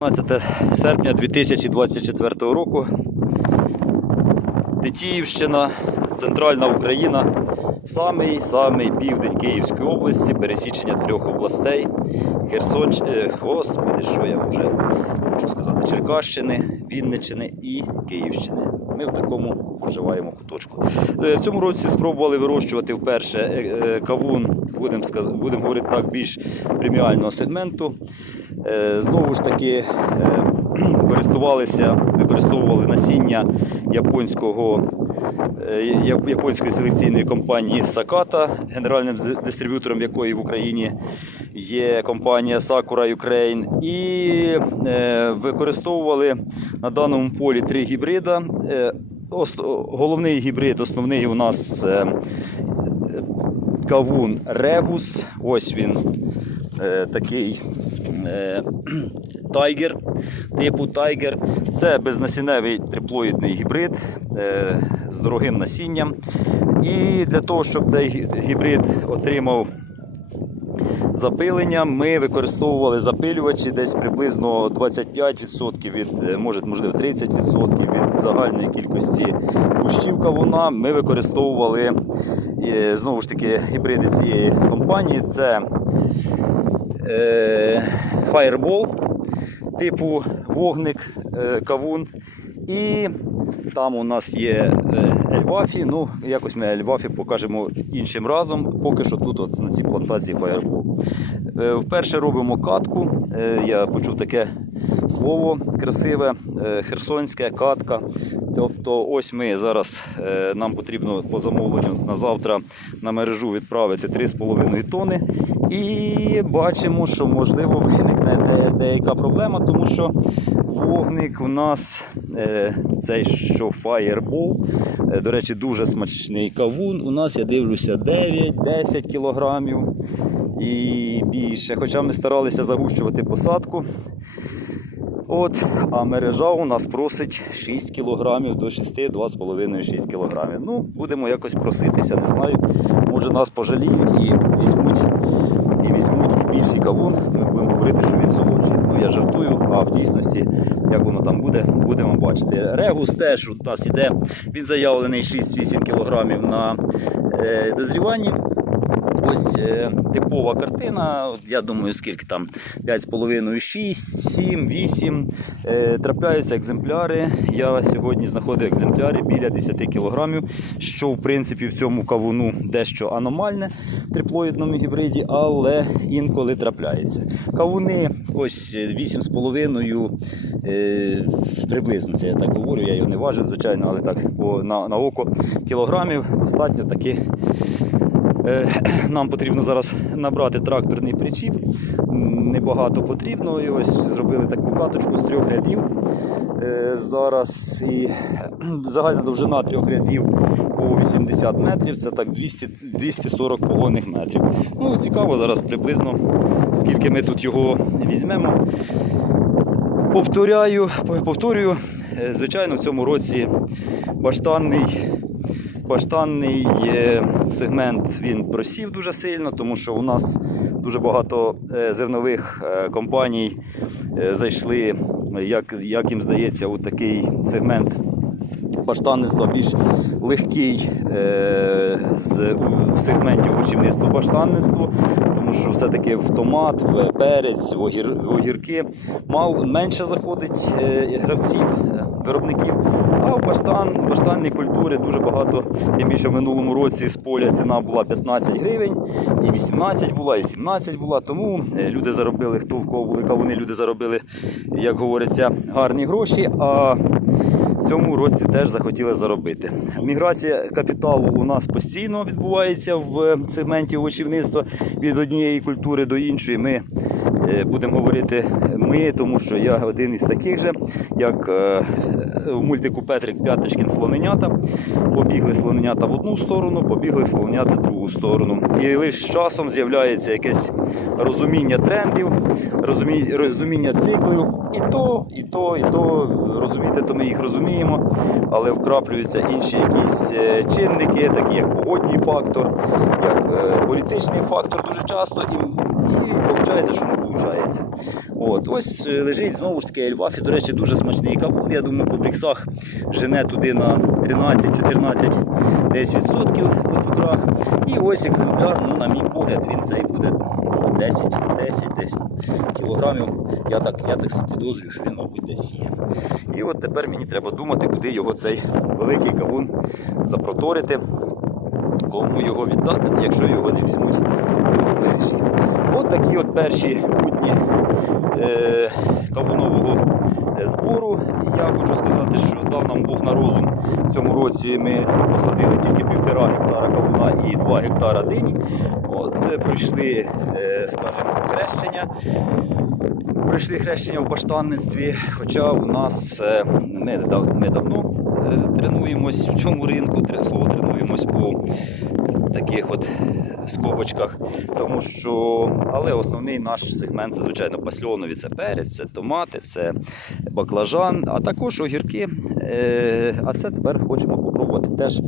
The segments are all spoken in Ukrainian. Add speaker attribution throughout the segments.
Speaker 1: 15 серпня 2024 року. Тетіївщина, Центральна Україна, самий самий південь Київської області, пересічення трьох областей. Херсон, е, господи, що я вже хочу сказати, Черкащини, Вінниччини і Київщини. Ми в такому проживаємо куточку. Е, В цьому році спробували вирощувати вперше е, кавун, будемо будемо говорити так, більш преміального сегменту. Е, Знову ж таки е, користувалися, використовували насіння японського е, японської селекційної компанії Саката, генеральним дистриб'ютором якої в Україні є компанія Sakura Ukraine. І використовували на даному полі три гібрида. Головний гібрид, основний у нас кавун Регус. Ось він такий тайгер, типу тайгер. Це безнасінневий триплоїдний гібрид е, з дорогим насінням. І для того, щоб цей гібрид отримав запилення, ми використовували запилювачі десь приблизно 25% від, е, може, можливо, 30% від загальної кількості кущів кавуна. Ми використовували е, знову ж таки гібриди цієї компанії. Це е, Fireball типу вогник, е, кавун. І там у нас є е, Ельвафі. Ну, якось ми Ельвафі покажемо іншим разом. Поки що тут, от, на цій плантації Fireball. Е, Вперше робимо катку. Е, Я почув таке слово красиве, е, херсонське катка. Тобто, ось ми зараз нам потрібно по замовленню на завтра на мережу відправити 3,5 тони. І бачимо, що можливо виникне деяка проблема, тому що вогник у нас цей що е, до речі, дуже смачний кавун. У нас я дивлюся 9-10 кілограмів і більше. Хоча ми старалися загущувати посадку. От, а мережа у нас просить 6 кілограмів до 6, 2,5-6 кілограмів. Ну, будемо якось проситися, не знаю. Може нас пожаліють і візьмуть, і візьмуть більший кавун. Ми будемо говорити, що він солодший. Ну, я жартую, а в дійсності, як воно там буде, будемо бачити. Регус теж у нас іде, він заявлений 6-8 кілограмів на е, дозріванні. Ось е, типова картина. Я думаю, скільки там 5,5, 6, 7, 8. Е, трапляються екземпляри. Я сьогодні знаходив екземпляри біля 10 кілограмів, що в принципі в цьому кавуну дещо аномальне в триплоїдному гібриді, але інколи трапляється. Кавуни ось е, 8,5 е, приблизно це я так говорю. Я його не важив, звичайно, але так по, на, на око кілограмів достатньо таки. Е, Нам потрібно зараз набрати тракторний причіп. Небагато потрібно. І ось зробили таку каточку з трьох рядів. Е, Зараз і загальна довжина трьох рядів по 80 метрів, це так 200, 240 погонних метрів. Ну, цікаво зараз приблизно, скільки ми тут його візьмемо. Повторяю, повторюю, е, звичайно, в цьому році баштанний Баштанний сегмент він просів дуже сильно, тому що у нас дуже багато е, зернових е, компаній е, зайшли, як, як їм здається, у такий сегмент баштанництва більш легкий е, з, в сегменті овочівництва баштанництво, тому що все-таки в томат, в перець, в, огір, в огірки мал, менше заходить е, гравців, е, виробників. А в баштан, баштанні культури дуже багато. Тим більше в минулому році з поля ціна була 15 гривень, і 18 була, і 17 була. Тому е, люди заробили, хто в кого були кавуни, люди заробили, як говориться, гарні гроші. А цьому році теж захотіли заробити. Міграція капіталу у нас постійно відбувається в сегменті овочівництва від однієї культури до іншої. Ми е, будемо говорити ми, тому що я один із таких же, як е, в мультику Петрик П'яточкін слоненята. Побігли слоненята в одну сторону, побігли слоненята в другу сторону. І лише з часом з'являється якесь розуміння трендів, розуміння циклів. І то, і то, і то розуміти, то ми їх розуміємо, але вкраплюються інші якісь е, чинники, такі як погодній фактор, як е, політичний фактор дуже часто. І і виходить, що не виходить. От, ось е, лежить знову ж таки Ельвафі. До речі, дуже смачний кавун. Я думаю, по бріксах жене туди на 13-14 десь відсотків по цукрах. І ось екземпляр, ну, на мій погляд, він цей буде ну, 10, 10 кілограмів. Я так, я так собі підозрюю, що він, мабуть, десь є. І от тепер мені треба думати, куди його цей великий кавун запроторити, кому його віддати, якщо його не візьмуть мережі. От такі от перші будні е, кавунового збору. Я хочу сказати, що дав нам Бог на розум. В цьому році ми посадили тільки півтора гектара кавуна і 2 гектара дині. От е, пройшли, е, скажімо, хрещення. Пройшли хрещення в баштанництві, хоча у нас е, ми, ми давно тренуємось в цьому ринку, слово тренуємось по таких от скобочках, тому що, але основний наш сегмент це звичайно пасльонові, це перець, це томати, це баклажан, а також огірки. Е, А це тепер хочемо попробувати теж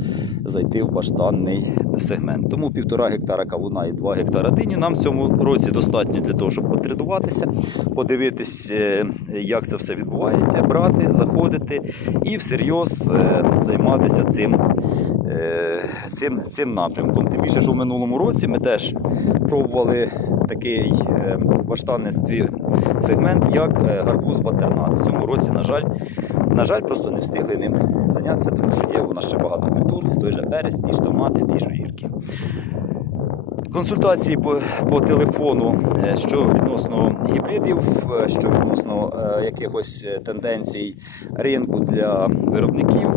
Speaker 1: зайти в баштанний сегмент. Тому півтора гектара кавуна і 2 гектара дині нам в цьому році достатньо для того, щоб потренуватися, подивитись, е, як це все відбувається, брати, заходити і всерйоз е, займатися цим цим, цим напрямком. Тим більше, що в минулому році ми теж пробували такий е, в баштанництві сегмент, як е, гарбуз батернат. В цьому році, на жаль, на жаль, просто не встигли ним зайнятися, тому що є у нас ще багато культур, той же перець, ті ж томати, ті ж огірки. Консультації по, по телефону, е, що відносно гібридів, е, що відносно е, якихось е, тенденцій ринку для виробників.